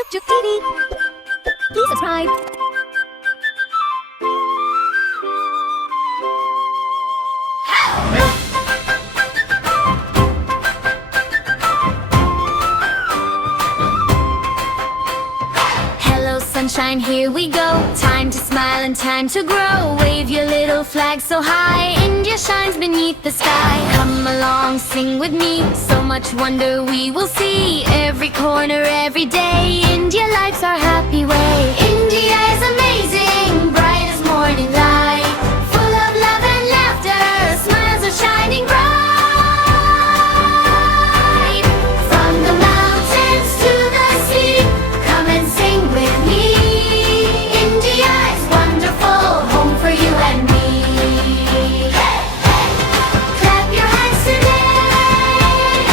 Chhuk Chhuk TV. Please subscribe. Hello sunshine, here we go. Time to smile and time to grow. Wave your little flag so high. India shines beneath the sky. Come along, sing with me. So much wonder we will see. Every corner, every day. India life's our happy way. India is amazing, bright as morning light. Full of love and laughter, smiles are shining bright. From the mountains to the sea, come and sing with me. India is wonderful, home for you and me. Clap your hands today.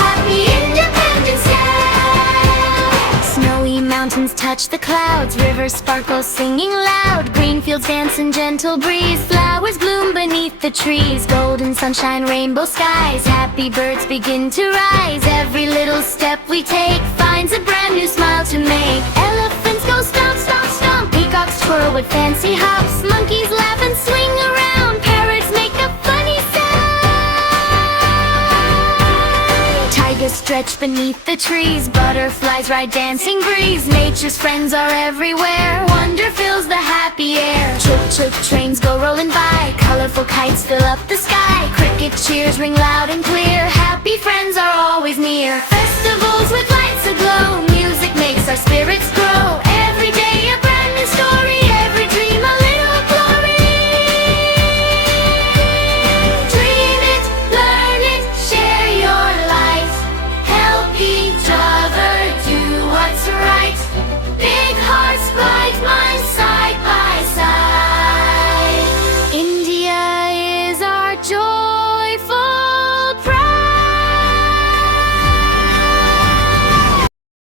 Happy Independence Day. Snowy mountains touch the clouds, rivers sparkle singing loud. Green fields dance in gentle breeze, flowers bloom beneath the trees. Golden sunshine, rainbow skies, happy birds begin to rise. Every little step we take finds a brand new smile to make. Elephants go stomp, stomp, stomp. Peacocks twirl with fancy hops. Monkeys laugh and swing around. Parrots make a funny sound. Tigers stretch beneath the trees. Butterflies ride dancing breeze. Nature's friends are everywhere. Wonder fills the happy air. Chhuk chhuk trains go rolling by. Colorful kites fill up the sky. Cricket cheers ring loud and clear. Happy friends are always near. Festivals with lights aglow.